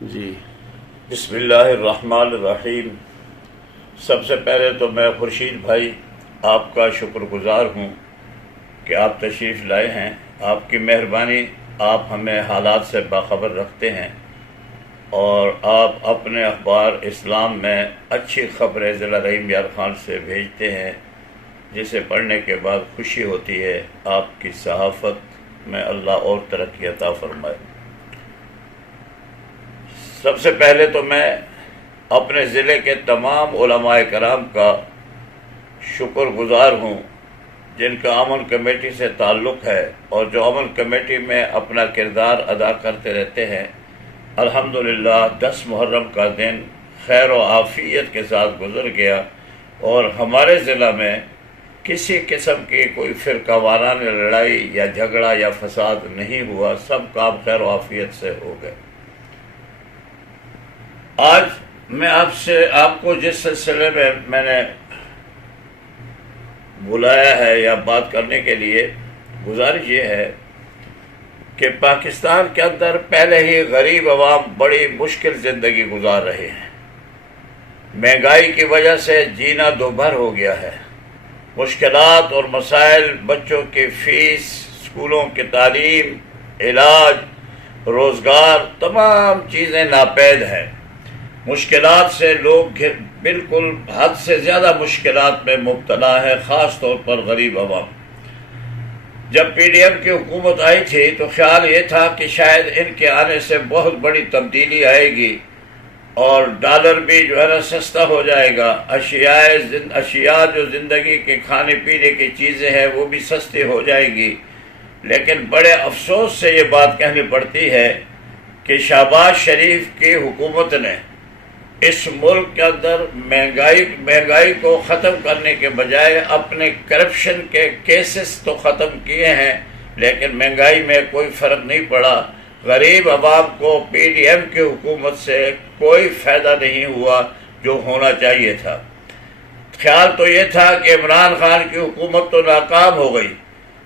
جی بسم اللہ الرحمن الرحیم۔ سب سے پہلے تو میں خورشید بھائی آپ کا شکر گزار ہوں کہ آپ تشریف لائے ہیں۔ آپ کی مہربانی، آپ ہمیں حالات سے باخبر رکھتے ہیں اور آپ اپنے اخبار اسلام میں اچھی خبریں ضلع رحیم یار خان سے بھیجتے ہیں، جسے پڑھنے کے بعد خوشی ہوتی ہے۔ آپ کی صحافت میں اللہ اور ترقی عطا فرمائے۔ سب سے پہلے تو میں اپنے ضلع کے تمام علماء کرام کا شکر گزار ہوں جن کا امن کمیٹی سے تعلق ہے اور جو امن کمیٹی میں اپنا کردار ادا کرتے رہتے ہیں۔ الحمدللہ 10 محرم کا دن خیر و عافیت کے ساتھ گزر گیا اور ہمارے ضلع میں کسی قسم کی کوئی فرقہ وارانہ لڑائی یا جھگڑا یا فساد نہیں ہوا، سب کام خیر و عافیت سے ہو گئے۔ آج میں آپ کو جس سلسلے میں نے بلایا ہے یا بات کرنے کے لیے، گزارش یہ ہے کہ پاکستان کے اندر پہلے ہی غریب عوام بڑی مشکل زندگی گزار رہے ہیں۔ مہنگائی کی وجہ سے جینا دوبھر ہو گیا ہے۔ مشکلات اور مسائل، بچوں کی فیس، اسکولوں کی تعلیم، علاج، روزگار، تمام چیزیں ناپید ہیں۔ مشکلات سے لوگ بالکل حد سے زیادہ مشکلات میں مبتلا ہے، خاص طور پر غریب عوام۔ جب پی ڈی ایم کی حکومت آئی تھی تو خیال یہ تھا کہ شاید ان کے آنے سے بہت بڑی تبدیلی آئے گی اور ڈالر بھی جو ہے نا سستا ہو جائے گا، اشیاء جو زندگی کے کھانے پینے کی چیزیں ہیں وہ بھی سستی ہو جائیں گی۔ لیکن بڑے افسوس سے یہ بات کہنی پڑتی ہے کہ شہباز شریف کی حکومت نے اس ملک کے اندر مہنگائی کو ختم کرنے کے بجائے اپنے کرپشن کے کیسز تو ختم کیے ہیں، لیکن مہنگائی میں کوئی فرق نہیں پڑا۔ غریب عوام کو پی ڈی ایم کی حکومت سے کوئی فائدہ نہیں ہوا جو ہونا چاہیے تھا۔ خیال تو یہ تھا کہ عمران خان کی حکومت تو ناکام ہو گئی،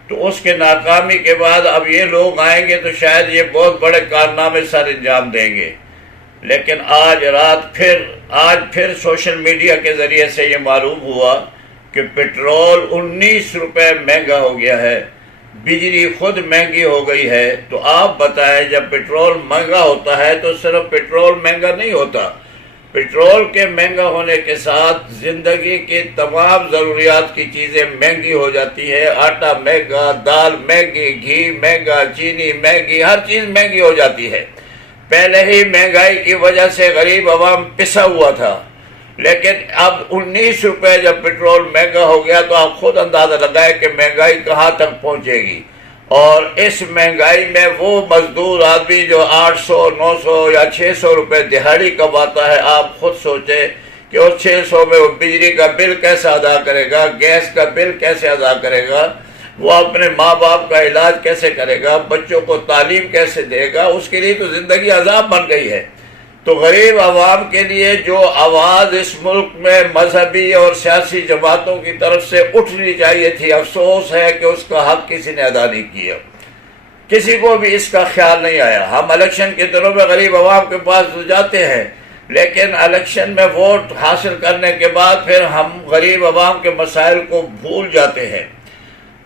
تو اس کے ناکامی کے بعد اب یہ لوگ آئیں گے تو شاید یہ بہت بڑے کارنامے سر انجام دیں گے۔ لیکن آج پھر سوشل میڈیا کے ذریعے سے یہ معلوم ہوا کہ پٹرول 19 روپے مہنگا ہو گیا ہے، بجلی خود مہنگی ہو گئی ہے۔ تو آپ بتائیں، جب پٹرول مہنگا ہوتا ہے تو صرف پٹرول مہنگا نہیں ہوتا، پٹرول کے مہنگا ہونے کے ساتھ زندگی کی تمام ضروریات کی چیزیں مہنگی ہو جاتی ہے۔ آٹا مہنگا، دال مہنگی، گھی مہنگا، چینی مہنگی، ہر چیز مہنگی ہو جاتی ہے۔ پہلے ہی مہنگائی کی وجہ سے غریب عوام پسا ہوا تھا، لیکن اب 19 روپے جب پٹرول مہنگا ہو گیا تو آپ خود اندازہ لگائیں کہ مہنگائی کہاں تک پہنچے گی۔ اور اس مہنگائی میں وہ مزدور آدمی جو 800، 900 یا 600 روپے دہاڑی کماتا ہے، آپ خود سوچیں کہ اس 600 میں وہ بجلی کا بل کیسے ادا کرے گا، گیس کا بل کیسے ادا کرے گا، وہ اپنے ماں باپ کا علاج کیسے کرے گا، بچوں کو تعلیم کیسے دے گا، اس کے لیے تو زندگی عذاب بن گئی ہے۔ تو غریب عوام کے لیے جو آواز اس ملک میں مذہبی اور سیاسی جماعتوں کی طرف سے اٹھنی چاہیے تھی، افسوس ہے کہ اس کا حق کسی نے ادا نہیں کیا، کسی کو بھی اس کا خیال نہیں آیا۔ ہم الیکشن کے دنوں میں غریب عوام کے پاس تو جاتے ہیں، لیکن الیکشن میں ووٹ حاصل کرنے کے بعد پھر ہم غریب عوام کے مسائل کو بھول جاتے ہیں۔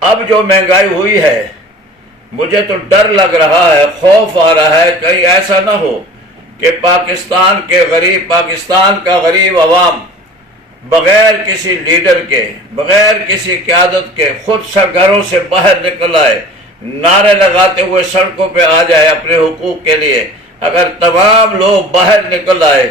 اب جو مہنگائی ہوئی ہے، مجھے تو ڈر لگ رہا ہے، خوف آ رہا ہے کہیں ایسا نہ ہو کہ پاکستان کا غریب عوام بغیر کسی لیڈر کے، بغیر کسی قیادت کے خود گھروں سے باہر نکل آئے، نعرے لگاتے ہوئے سڑکوں پہ آ جائے اپنے حقوق کے لیے۔ اگر تمام لوگ باہر نکل آئے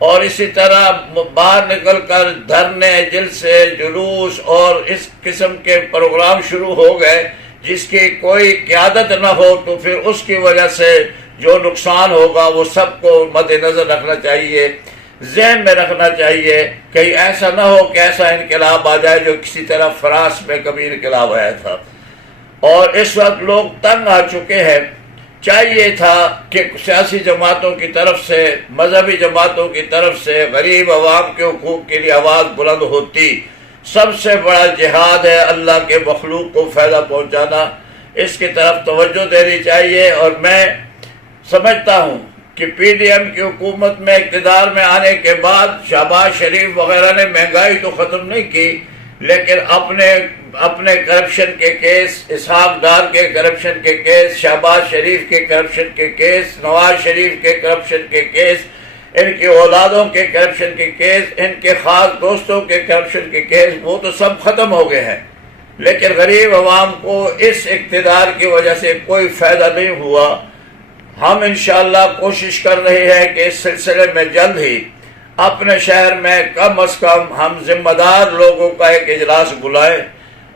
اور اسی طرح باہر نکل کر دھرنے، جلسے، جلوس اور اس قسم کے پروگرام شروع ہو گئے جس کی کوئی قیادت نہ ہو، تو پھر اس کی وجہ سے جو نقصان ہوگا وہ سب کو مد نظر رکھنا چاہیے، ذہن میں رکھنا چاہیے۔ کہیں ایسا نہ ہو کہ ایسا انقلاب آ جائے جو کسی طرح فرانس میں کبھی انقلاب آیا تھا۔ اور اس وقت لوگ تنگ آ چکے ہیں۔ چاہیے تھا کہ سیاسی جماعتوں کی طرف سے، مذہبی جماعتوں کی طرف سے غریب عوام کے حقوق کے لیے آواز بلند ہوتی۔ سب سے بڑا جہاد ہے اللہ کے مخلوق کو فائدہ پہنچانا، اس کی طرف توجہ دینی چاہیے۔ اور میں سمجھتا ہوں کہ پی ڈی ایم کی حکومت میں اقتدار میں آنے کے بعد شہباز شریف وغیرہ نے مہنگائی تو ختم نہیں کی، لیکن اپنے کرپشن کے کیس، اسحاق ڈار کے کرپشن کے کیس، شہباز شریف کے کرپشن کے کیس، نواز شریف کے کرپشن کے کیس، ان کی اولادوں کے کرپشن کے کیس، ان کے خاص دوستوں کے کرپشن کے کیس، وہ تو سب ختم ہو گئے ہیں، لیکن غریب عوام کو اس اقتدار کی وجہ سے کوئی فائدہ نہیں ہوا۔ ہم انشاءاللہ کوشش کر رہے ہیں کہ اس سلسلے میں جلد ہی اپنے شہر میں کم از کم ہم ذمہ دار لوگوں کا ایک اجلاس بلائیں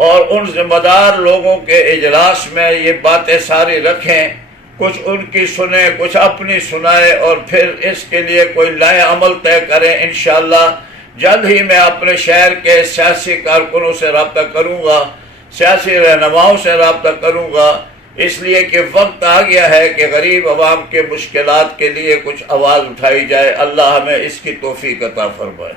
اور ان ذمہ دار لوگوں کے اجلاس میں یہ باتیں ساری رکھیں، کچھ ان کی سنیں، کچھ اپنی سنائیں، اور پھر اس کے لیے کوئی نئے عمل طے کریں۔ انشاءاللہ جلد ہی میں اپنے شہر کے سیاسی کارکنوں سے رابطہ کروں گا، سیاسی رہنماؤں سے رابطہ کروں گا، اس لیے کہ وقت آ گیا ہے کہ غریب عوام کے مشکلات کے لیے کچھ آواز اٹھائی جائے۔ اللہ ہمیں اس کی توفیق عطا فرمائے۔